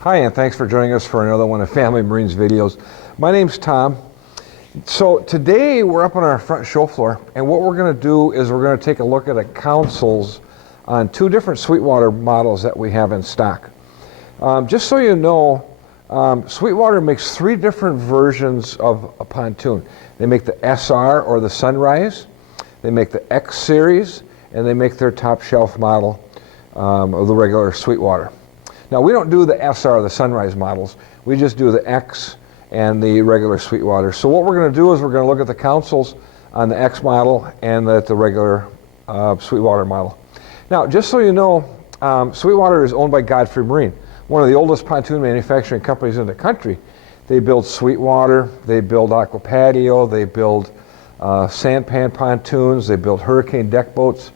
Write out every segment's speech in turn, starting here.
Hi, and thanks for joining us for another one of Family Marines videos. My name's Tom. So today we're up on our front show floor, and what we're going to do is we're going to take a look at the consoles on two different Sweetwater models that we have in stock. Just so you know, Sweetwater makes three different versions of a pontoon. They make the SR or the Sunrise, they make the X series, and they make their top shelf model of the regular Sweetwater. Now, we don't do the SR, the Sunrise models. We just do the X and the regular Sweetwater. So what we're going to do is we're going to look at the consoles on the X model and at the regular Sweetwater model. Now, just so you know, Sweetwater is owned by Godfrey Marine, one of the oldest pontoon manufacturing companies in the country. They build Sweetwater, they build aqua patio, they build sampan pontoons, they build hurricane deck boats.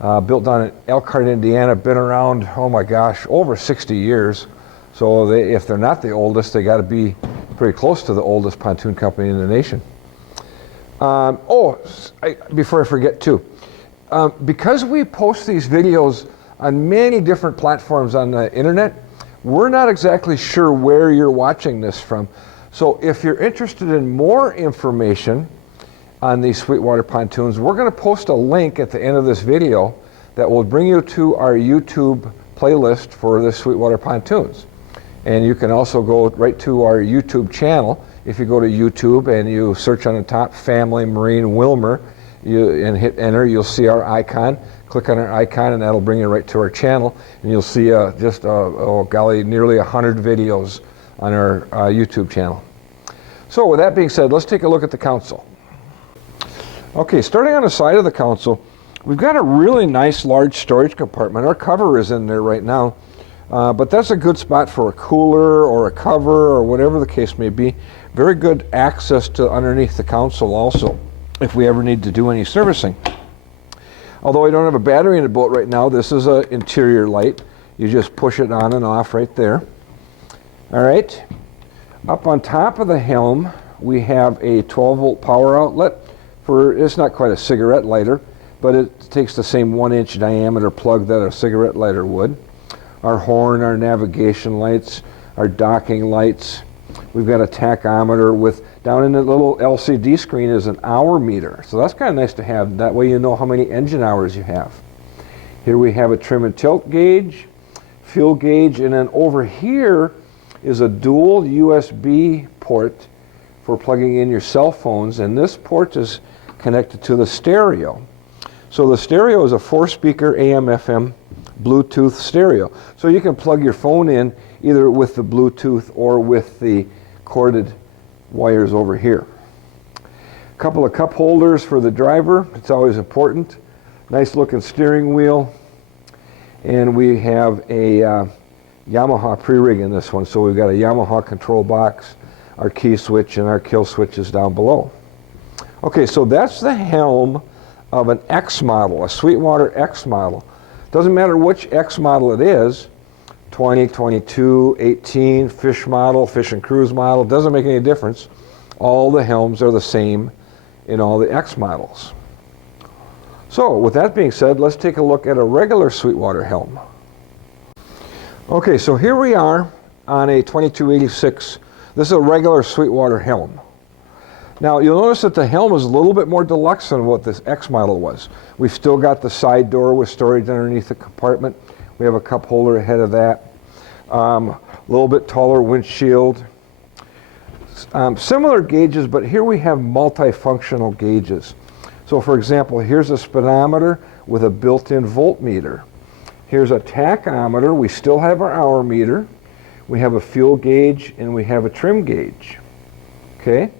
Built down in Elkhart, Indiana, been around, oh my gosh, over 60 years. So if they're not the oldest, they got to be pretty close to the oldest pontoon company in the nation. Before I forget too, because we post these videos on many different platforms on the internet, we're not exactly sure where you're watching this from. So if you're interested in more information on these Sweetwater pontoons, we're going to post a link at the end of this video that will bring you to our YouTube playlist for the Sweetwater pontoons. And you can also go right to our YouTube channel. If you go to YouTube and you search on the top Family Marine Willmar and hit enter, you'll see our icon. Click on our icon and that'll bring you right to our channel, and you'll see nearly 100 videos on our YouTube channel. So with that being said, let's take a look at the console. Okay, starting on the side of the console, we've got a really nice large storage compartment. Our cover is in there right now, but that's a good spot for a cooler or a cover or whatever the case may be. Very good access to underneath the console also, if we ever need to do any servicing. Although I don't have a battery in the boat right now, this is an interior light. You just push it on and off right there. All right, up on top of the helm, we have a 12-volt power outlet. It's not quite a cigarette lighter, but it takes the same 1-inch diameter plug that a cigarette lighter would. Our horn, our navigation lights, our docking lights. We've got a tachometer with, down in the little LCD screen is an hour meter. So that's kind of nice to have. That way you know how many engine hours you have. Here we have a trim and tilt gauge, fuel gauge, and then over here is a dual USB port for plugging in your cell phones, and this port is connected to the stereo. So the stereo is a 4-speaker AM/FM Bluetooth stereo. So you can plug your phone in either with the Bluetooth or with the corded wires over here. A couple of cup holders for the driver, it's always important. Nice looking steering wheel. And we have a Yamaha pre-rig in this one. So we've got a Yamaha control box, our key switch, and our kill switches down below. Okay, so that's the helm of an X model, a Sweetwater X model. Doesn't matter which X model it is, 20, 22, 18, fish model, fish and cruise model, doesn't make any difference. All the helms are the same in all the X models. So with that being said, let's take a look at a regular Sweetwater helm. Okay, so here we are on a 2286. This is a regular Sweetwater helm. Now you'll notice that the helm is a little bit more deluxe than what this X model was. We've still got the side door with storage underneath the compartment. We have a cup holder ahead of that. A little bit taller windshield. Similar gauges, but here we have multifunctional gauges. So for example, here's a speedometer with a built-in voltmeter. Here's a tachometer. We still have our hour meter. We have a fuel gauge and we have a trim gauge. Okay.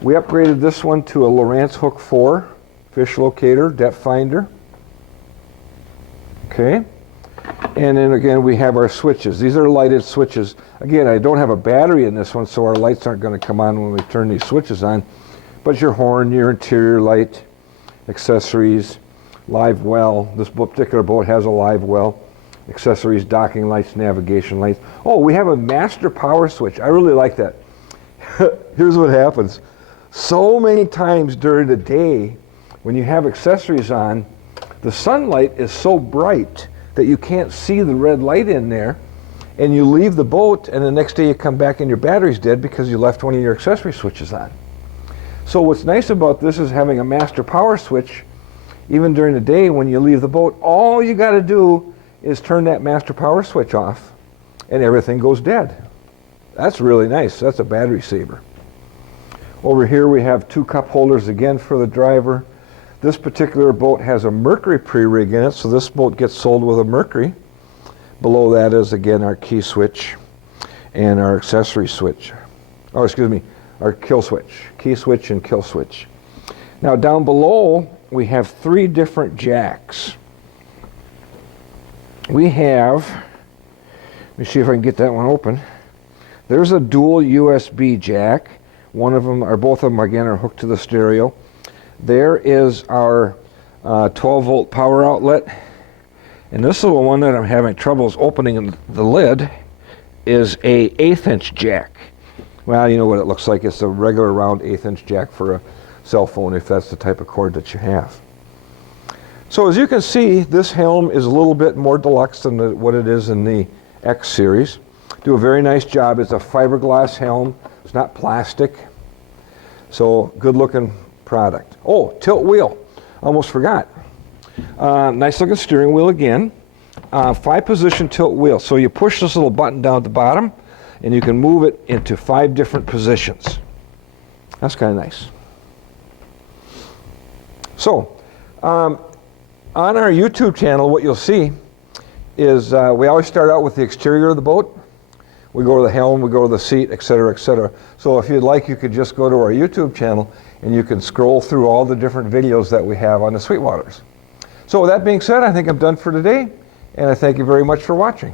We upgraded this one to a Lowrance Hook 4 fish locator, depth finder. Okay. And then again, we have our switches. These are lighted switches. Again, I don't have a battery in this one, so our lights aren't going to come on when we turn these switches on. But your horn, your interior light, accessories, live well. This particular boat has a live well. Accessories, docking lights, navigation lights. Oh, we have a master power switch. I really like that. Here's what happens. So many times during the day, when you have accessories on, the sunlight is so bright that you can't see the red light in there, and you leave the boat, and the next day you come back and your battery's dead because you left one of your accessory switches on. So what's nice about this is having a master power switch. Even during the day when you leave the boat, all you got to do is turn that master power switch off and everything goes dead. That's really nice. That's a battery saver. Over here we have 2 cup holders again for the driver. This particular boat has a Mercury pre-rig in it, so this boat gets sold with a Mercury. Below that is again our key switch and our accessory switch. Oh, excuse me, our kill switch. Key switch and kill switch. Now down below we have 3 different jacks. We have, let me see if I can get that one open. There's a dual USB jack. One of them, or both of them again, are hooked to the stereo. There is our 12 volt power outlet. And this little one that I'm having troubles opening the lid is a 1/8 inch jack. Well, you know what it looks like. It's a regular round 1/8 inch jack for a cell phone if that's the type of cord that you have. So as you can see, this Helm is a little bit more deluxe than what it is in the X series. Do a very nice job. It's a fiberglass helm. It's not plastic. So good looking product. Oh, tilt wheel. Almost forgot. Nice looking steering wheel again. 5-position tilt wheel. So you push this little button down at the bottom and you can move it into 5 different positions. That's kind of nice. So on our YouTube channel, what you'll see is we always start out with the exterior of the boat. We go to the helm, we go to the seat, etc., etc. So if you'd like, you could just go to our YouTube channel and you can scroll through all the different videos that we have on the Sweetwaters. So with that being said, I think I'm done for today, and I thank you very much for watching.